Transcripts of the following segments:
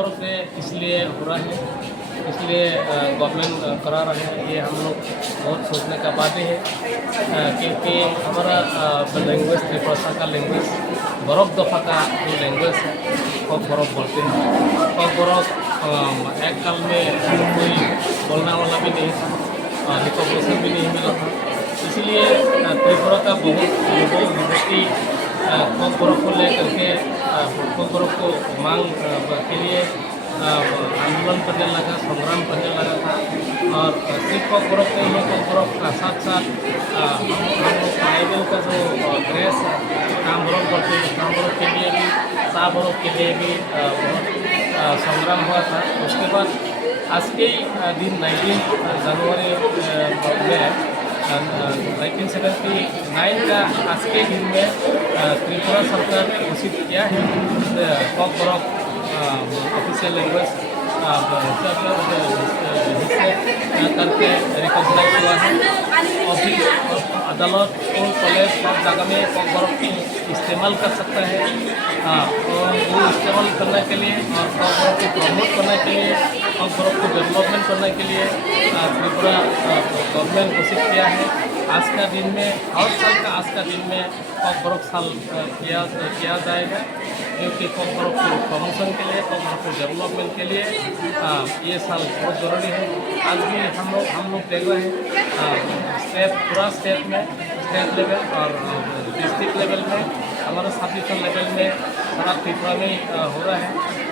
Cockroach इसलिए हो रहा है, इसलिए गवर्नमेंट करा रहे हैं, ये हम लोग बहुत सोचने का बात है। क्योंकि हमारा लैंग्वेज त्रिभाषा का लैंग्वेज बरफ दफा का जो लैंग्वेज है कॉक बरफ बोलते हैं। कॉक बरफ एक काल में कोई बोलने वाला भी नहीं था, रिकॉग्निशन भी नहीं मिला था। इसलिए त्रिपुरा का बहुत युवक युवती कॉक बरफ को लेकर के कॉक बरफ को मांग के लिए आंदोलन करने लगा, संग्राम करने लगा था। और सिर्फ कॉक बरफ नहीं है, कॉक बरफ का साथ साथ हम लोग ट्राइबल का जो ड्रेस काम बरफ करते हैं, काम बरफ के लिए भी, शाह बरफ के लिए भी बहुत संग्राम हुआ था। उसके बाद आज के दिन 19 जनवरी में 1979 का आज के दिन में त्रिपुरा सरकार ने घोषित किया है कॉक बरफ ऑफिशियल लैंग्वेज हिस्से करके रिकॉग्नाइज हुआ है। ऑफिस, अदालत, स्कूल, कॉलेज सब जगह में कॉक बरफ को इस्तेमाल कर सकता है। और वो इस्तेमाल करने के लिए और कॉक बरफ को प्रमोट करने के लिए, कॉक बरफ को डेवलपमेंट करने के लिए त्रिपुरा गवर्नमेंट घोषित किया है। आज का दिन में, हर साल का आज का दिन में कॉक बरफ साल किया जाएगा, क्योंकि कॉक बरफ को प्रमोशन के लिए, कॉक बरफ को डेवलपमेंट के लिए ये साल बहुत ज़रूरी है। आज भी हम लोग देख रहे हैं पूरा स्टेट में, स्टेट लेवल और डिस्ट्रिक्ट लेवल में, हमारा सब डिवीजन लेवल में सारा त्रिपुरा में हो रहा है।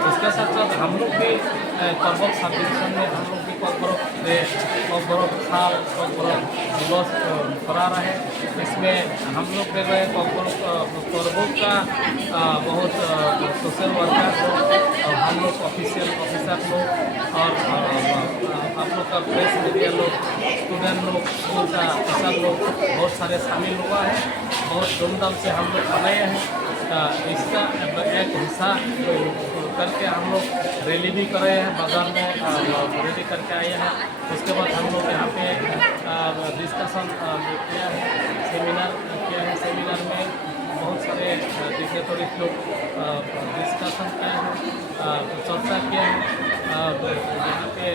उसके साथ साथ हम लोग भी करबक सब डिवीजन में हम लोग भी कॉक बरफ साल, कॉक बरफ दिवस करा रहे हैं। इसमें हम लोग देख रहे हैं करबक का बहुत सोशल वर्कर लोग, हम लोग ऑफिशियल ऑफिसर लोग और आप लोग का प्रेस मीडिया लोग, स्टूडेंट लोग, स्कूल का टीचर लोग बहुत सारे शामिल हुआ है। बहुत धूमधाम से हम लोग मनाए हैं। इसका एक हिस्सा करके हम लोग रैली भी कर रहे हैं, बाजार में रैली करके आए हैं। उसके बाद हम लोग यहाँ पे डिस्कशन किया है, सेमिनार किया है। सेमिनार में बहुत सारे डिग्नेटरीज लोग डिस्कशन किया है, चर्चा किया है। यहाँ पे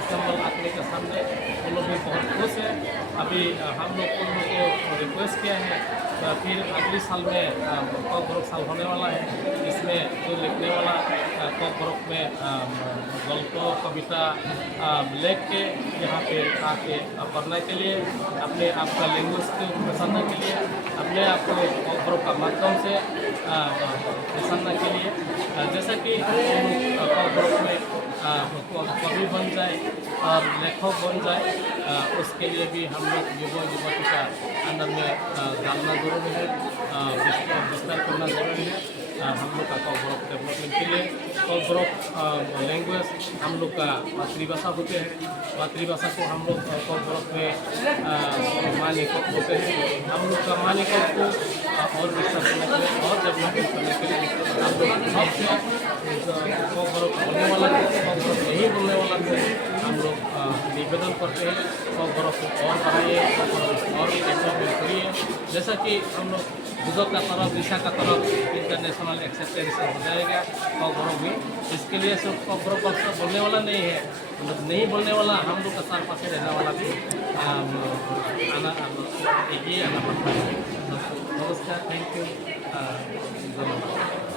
असेंबल आदमी के सामने वो लोग भी बहुत खुश है। अभी हम लोग उन लोगों को रिक्वेस्ट किया है, फिर अगले साल में कॉक बरफ साल होने वाला है। इसमें जो लिखने वाला कॉक बरफ में गल्प, कविता लिख के यहाँ पे आके पढ़ने के लिए, अपने आप का लैंग्वेज को पहचानने के लिए, अपने आप को कॉक बरफ का माध्यम से पहचानने के लिए, जैसा कि कॉक बरफ में कवि बन जाए और लेखक बन जाए, उसके लिए भी हम लोग युवा युवती का अंदर में डालना जरूरी है, विस्तार करना जरूरी है। हम लोग का कॉक बरफ डेवलपमेंट के लिए कॉक बरफ लैंग्वेज हम लोग का मातृभाषा होते हैं। मातृभाषा को हम लोग कॉक बरफ में मानिकक होते हैं। हम लोग का मानिकक को और विस्तार करने के लिए और डेवलपमेंट करने के लिए हम लोग सबसे कॉक बरफ बोलने वाला है, कॉक बरफ नहीं बोलने वाला है, हम लोग निवेदन करते हैं कॉक बरफ को और बढ़ाइए, कॉक बरफ और डेवलपमेंट करिए। जैसा कि हम लोग गुजर का तरफ, दिशा का तरफ इंटरनेशनल एक्सेप्टेंस हो जाएगा कॉक बरफ भी। इसके लिए सिर्फ कॉक बरफ बस बोलने वाला नहीं है, मतलब नहीं बोलने वाला, हम लोग का सार पास रहने वाला भी आना पड़ता है। नमस्कार, थैंक यू, धन्यवाद।